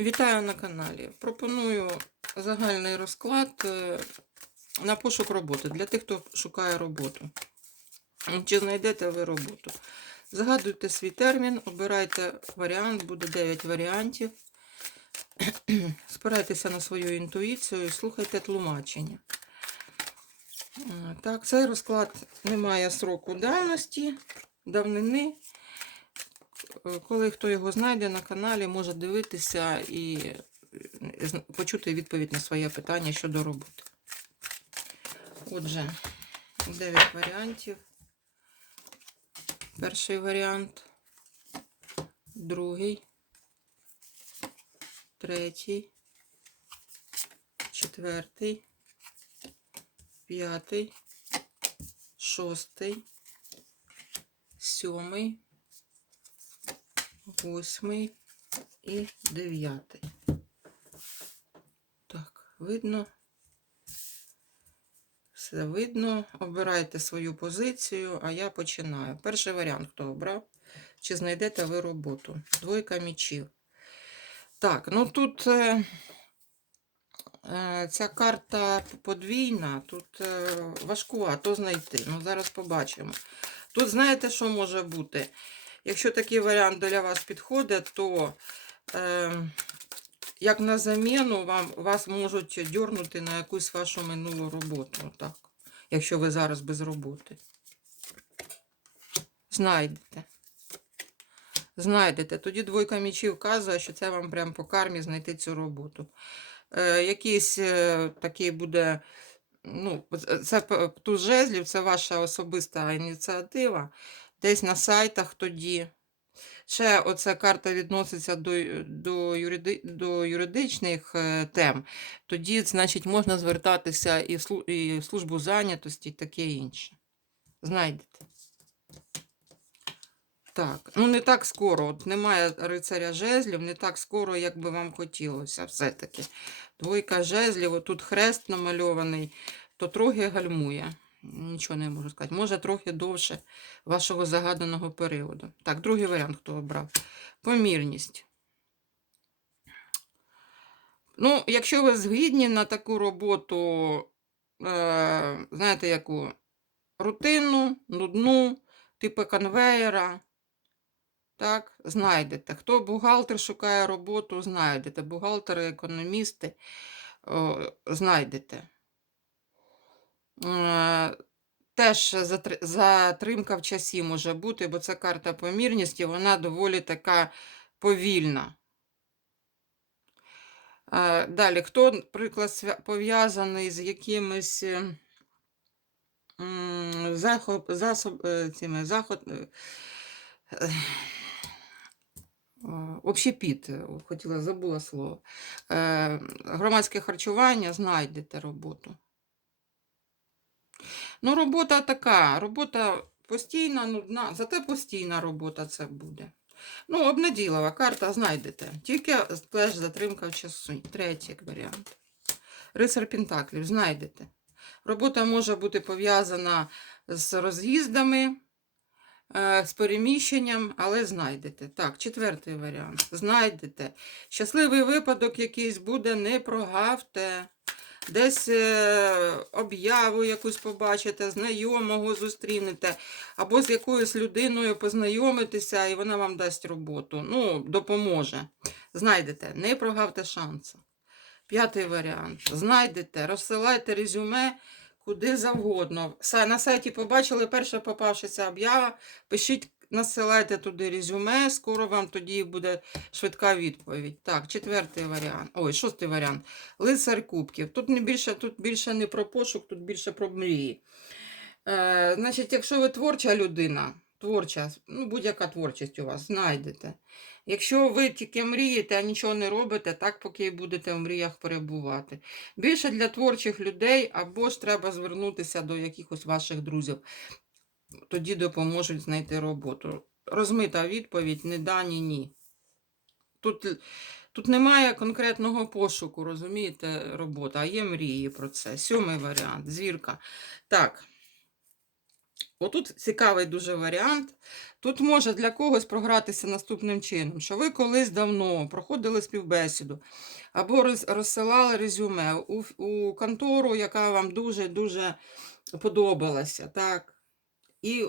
Вітаю на каналі. Пропоную загальний розклад е, на пошук роботи для тих, хто шукає роботу. Чи знайдете ви роботу? Згадуйте свій термін, обирайте варіант, буде 9 варіантів. Спирайтеся на свою інтуїцію і слухайте тлумачення. Е, Так, цей розклад не має сроку давності, давнини. Коли хто його знайде на каналі, може дивитися і е, почути відповідь на своє питання щодо роботи. Отже, 9 варіантів. Перший варіант, другий, третій, четвертий, п'ятий, шостий, сьомий, восьмий і дев'ятий. Так, видно. Все видно. Обирайте свою позицію, а я починаю. Перший варіант, хто обрав, чи знайдете ви роботу. Двойка мічів. Так, ну тут е, е, ця карта подвійна, тут е, важкувато знайти. Ну, зараз побачимо. Тут знаєте, що може бути? Якщо такий варіант для вас підходить, то е, як на заміну вам, вас можуть дьорнути на якусь вашу минулу роботу. Так, якщо ви зараз без роботи. Знайдете. Знайдете. Тоді двойка мічів вказує, що це вам прямо по кармі знайти цю роботу. Е, якийсь е, такий буде. Ну, це п- жезлів, це ваша особиста ініціатива. Десь на сайтах тоді. Ще оця карта відноситься до, до, юриди, до юридичних е, тем. Тоді, значить, можна звертатися і в, службу зайнятості, і таке інше. Знайдете. Так, ну не так скоро. От немає рицаря жезлів, не так скоро, як би вам хотілося, все-таки. Двойка жезлів, отут хрест намальований, то трохи гальмує. Нічого не можу сказати. Може, трохи довше вашого загаданого періоду. Так, другий варіант, хто обрав. Помірність. Ну, якщо ви згідні на таку роботу, е, знаєте, яку рутинну, нудну, типу конвеєра, так, знайдете. Хто бухгалтер шукає роботу, знайдете. Бухгалтери, економісти, о, знайдете. Е, Теж затримка в часі може бути, бо це карта помірності, вона доволі така повільна. Е, Далі, хто, наприклад, пов'язаний з якимись е, захоп, засоб, е, цими, заход, общепіт, хотіла, забула слово. Громадське харчування, знайдете роботу. Ну, робота така, робота постійна, нудна, зате постійна робота це буде. Ну, обнаділова карта знайдете. Тільки теж затримка в часу. Третій варіант. Рицар Пентаклів знайдете. Робота може бути пов'язана з роз'їздами, е, з переміщенням, але знайдете. Так, четвертий варіант. Знайдете. Щасливий випадок якийсь буде, не прогавте. Десь е, об'яву якусь побачите, знайомого зустрінете, або з якоюсь людиною познайомитеся, і вона вам дасть роботу. Ну, допоможе. Знайдете, не прогавте шансу. П'ятий варіант. Знайдете, розсилайте резюме куди завгодно. На сайті побачили перша попавшися об'ява, пишіть, насилайте туди резюме, скоро вам тоді буде швидка відповідь. Так, четвертий варіант. Ой, шостий варіант. Лицар кубків. Тут не більше, тут більше не про пошук, тут більше про мрії. Е, значить, якщо ви творча людина, творча, ну, будь-яка творчість у вас, знайдете. Якщо ви тільки мрієте, а нічого не робите, так поки і будете в мріях перебувати. Більше для творчих людей, або ж треба звернутися до якихось ваших друзів. Тоді допоможуть знайти роботу. Розмита відповідь, не да, ні, ні. Тут, тут немає конкретного пошуку, розумієте, робота, а є мрії про це. Сьомий варіант, зірка. Так. Отут цікавий дуже варіант. Тут може для когось програтися наступним чином, що ви колись давно проходили співбесіду або розсилали резюме у, у контору, яка вам дуже-дуже подобалася. Так? І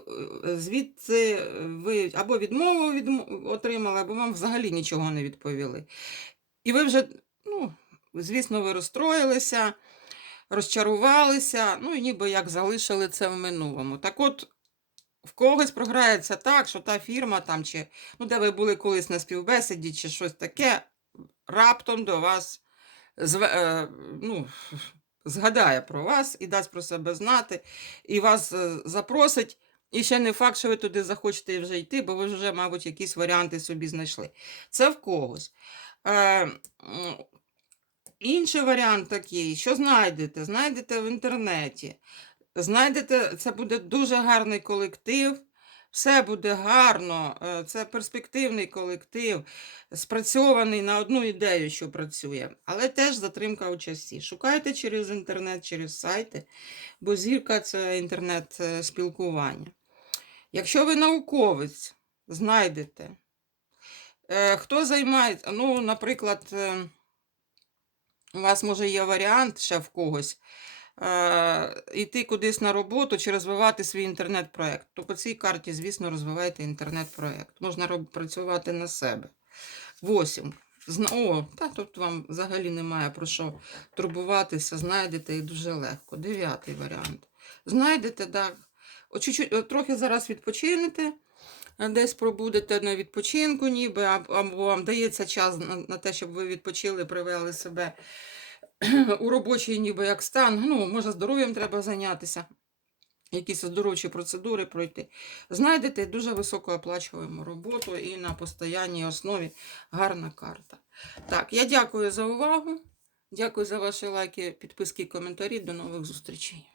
е, звідси ви або відмову відмо- отримали, або вам взагалі нічого не відповіли. І ви вже, ну, звісно, ви розстроїлися, розчарувалися, ну і ніби як залишили це в минулому. Так от, в когось програється так, що та фірма там, чи ну, де ви були колись на співбесіді, чи щось таке, раптом до вас е, ну, згадає про вас і дасть про себе знати, і вас е, запросить. І ще не факт, що ви туди захочете вже йти, бо ви вже, мабуть, якісь варіанти собі знайшли. Це в когось. Е, інший варіант такий, що знайдете? Знайдете в інтернеті. Знайдете, це буде дуже гарний колектив, все буде гарно, е, це перспективний колектив, спрацьований на одну ідею, що працює, але теж затримка у часі. Шукайте через інтернет, через сайти, бо зірка це інтернет-спілкування. Якщо ви науковець, знайдете. Е, Хто займається, ну, наприклад, е, у вас може є варіант ще в когось е, йти кудись на роботу чи розвивати свій інтернет-проект. То по цій карті, звісно, розвивайте інтернет-проект. Можна працювати на себе. Восім. О, та тут вам взагалі немає про що турбуватися, знайдете і дуже легко. Дев'ятий варіант. Знайдете, так. О, о, трохи зараз відпочинете, е, десь пробудете на відпочинку, ніби, або вам дається час на, на те, щоб ви відпочили, привели себе у робочий ніби як стан. Ну, може, здоров'ям треба зайнятися, якісь оздоровчі процедури пройти. Знайдете дуже високооплачуємо роботу і на постоянній основі гарна карта. Так, я дякую за увагу. Дякую за ваші лайки, підписки і коментарі. До нових зустрічей.